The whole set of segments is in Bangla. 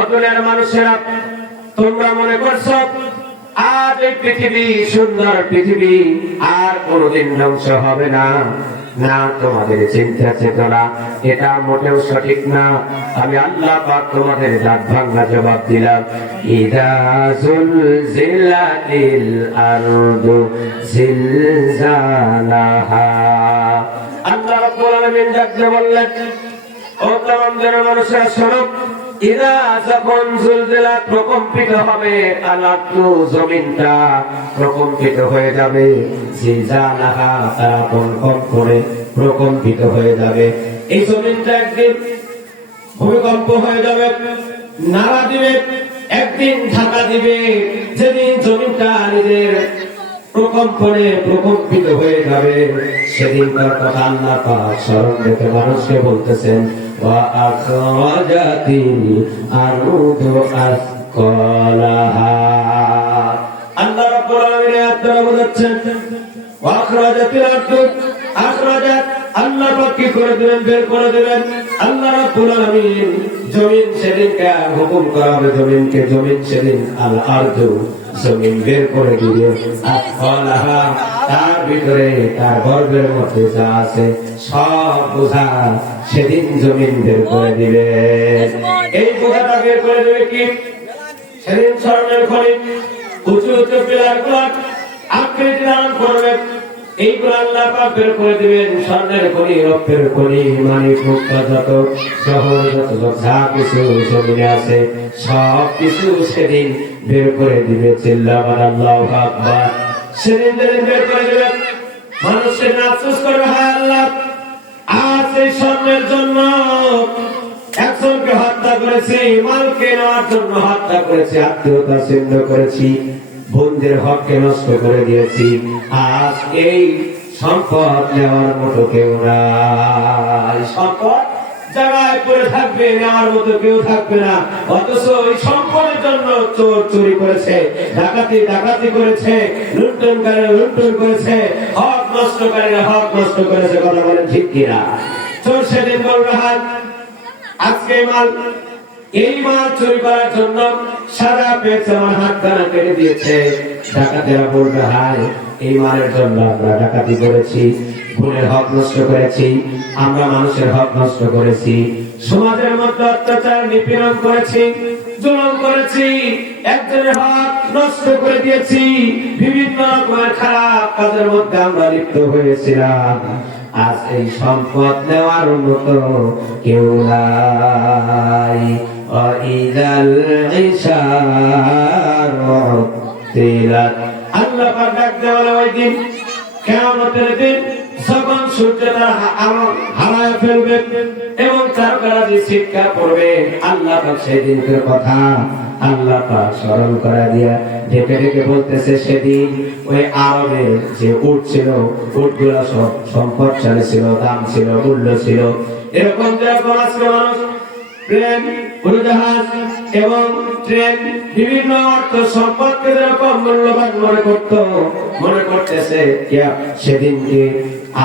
অদুনিয়ার মানুষেরা, তোমরা মনে করছো আজ এই পৃথিবী, সুন্দর পৃথিবী আর কোনোদিন ধ্বংস হবে না। না, তোমাদের চিন্তা চেতনা এটা মোটেও সঠিক না। আমি আল্লাহ পাক তোমাদের দাঁত ভাঙা জবাব দিলাম। ইদা জুলজিলাতিল আরদু জিলজালাহা। আল্লাহ রাব্বুল আলামিন ডাকতে বললেন, ও তামাম মানুষেরা শোনো, ইদা যখন জুলজিলা প্রকম্পিত হবে, আলাদু জমিনটা প্রকম্পিত হয়ে যাবে, জিলজালাহা তারা কম্পন করে প্রকম্পিত হয়ে যাবে। এই জমিনটা একদিন ভূমিকম্প হয়ে যাবে, নাড়া দিবে, একদিন ঢাকা দিবে। যেদিন জমিনটা নিজের প্রকম্পনে প্রকম্পিত হয়ে যাবে, সেদিনকার কথা আল্লাহ পাক স্মরণ রেখে মানুষকে বলতেছেন, ওয়া আখরাজাতিল আরদু আসকালাহা। আল্লাহ রাব্বুল আলামিন আয়াত দ্বারা বোঝাচ্ছেন, ওয়া আখরাজাতিল আরদু, আখরাজাত আল্লাহ পাক কি করে দিবেন, বের করে দিবেন। আল্লাহ রাব্বুল আলামিন জমিন সেদিনকে হুকুম করা হবে জমিনকে, জমিন সেদিন আল আরদু জমিন বের করে দিবে, আসকালাহা তার ভিতরে তার গর্ভের মধ্যে যা আছে সব বোঝা সেদিন জমিন বের করে দিবে। এই বোঝাটা বের করে দেবে কি? সেদিন স্বর্ণের খনি, উঁচু উঁচু পিলার গুলো আকৃতি ধারণ করবে, এইগুলো আল্লাহ পাক বের করে দিবেন। স্বর্ণের খনি, রৌপ্যের খনি, মানিক মুক্তা যত শহর যত যা কিছু জমিনে আছে সব কিছু সেদিন বের করে দিবে। চিল্লাবার আল্লাহু আকবার। সেদিন বের করে দিবে, মানুষের আফসোস করবে, হায় আল্লাহ, আজ এই স্বর্ণের জন্য একজনকে হত্যা করেছি, মালকে নেওয়ার জন্য হত্যা করেছি, আত্মীয়তা ছিন্ন করেছি, বন্ধুদের হককে নষ্ট করে দিয়েছি। আজ এই সম্পদ নেওয়ার মতো কেউ নাই। সম্পদ জায়গায় পড়ে থাকবে, নেওয়ার মতো কেউ থাকবে না। অথচ এই সম্পদের জন্য চোর চুরি করেছে, ডাকাতি করেছে, লুণ্ঠনকারীরা লুণ্ঠন করেছে, হক নষ্টকারীরা হক নষ্ট করেছে। কথা বলেন ঠিক কিনা? চোর সেদিন বলবে, হাত আজকে এই মাল চুরি করার জন্য সারা পেয়েছে, আমার হাত কানা কেটে দিয়েছে। ডাকাতেরা বলবে, হায় এই মালের জন্য আমরা ডাকাতি করেছি, ভুলের হক নষ্ট করেছি, আমরা মানুষের হক নষ্ট করেছি, সমাজের মধ্যে অত্যাচার নিপীড়ন করেছি, জুলুম করেছি, একজনের হক নষ্ট করে দিয়েছি, বিভিন্ন রকমের খারাপ কাজের মধ্যে আমরা লিপ্ত হয়েছিলাম। আজ এই সম্পদ নেওয়ার মতো কেউ নাই। আল্লাহ পাক ডাক দেওয়া ওই দিন, কিয়ামতের দিন, যখন সূর্য তার হারায় ফেলবে এবং তারকারাজি চিৎকার করবে। আল্লাহ পাক সেদিনকার কথা আল্লাহ পাক স্মরণ করা দিয়া ডেকে ডেকে বলতেছে, সেদিন ওই আরবের যে উট ছিল, উটগুলা সব সম্পদশালী ছিল, দাম ছিল, মূল্য ছিল। এরকম যেরকম আজকে মানুষ প্লেন, উড়োজাহাজ এবং ট্রেন, বিভিন্ন অর্থ সম্পদকে যেরকম মূল্যবান মনে করতেছে, সেদিনকে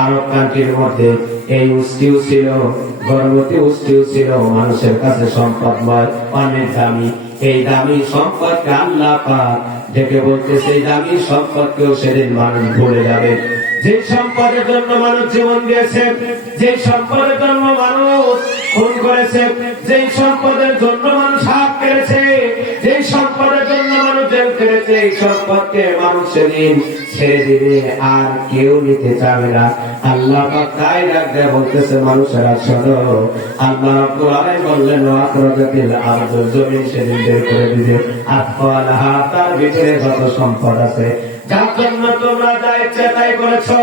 আরব কান্ট্রির মধ্যে এই উষ্টিও ছিল, গর্ভবতী উষ্টিও ছিল, মানুষের কাছে সম্পদময়, অনেক দামি। এই দামি সম্পদকে আল্লাহ পাক ডেকে বলতেছে, এই দামি সম্পদকেও সেদিন মানুষ ভুলে যাবে। যে সম্পদের জন্য মানুষ জীবন দিয়েছে, যে সম্পদের জন্য মানুষ খুন করেছে, যে সম্পদের জন্য মানুষ হাত কেড়েছে, যে সম্পদের জন্য মানুষ জেল কেড়েছে, এই সম্পদকে মানুষ সেদিন ছেড়ে দিবে, আর কেউ নিতে চাবে না। আল্লাহ পাক তাই ডাকতে বলতেছে, মানুষেরা শোনো, আল্লাহ রাব্বুল আলামিন বললেন, আখরাজাতিল আরদু জমিন সেদিন বের করে দিবে, আসকালাহা তার ভিতরে যত সম্পদ আছে, যার জন্য তোমরা যা ইচ্ছা তাই করেছো।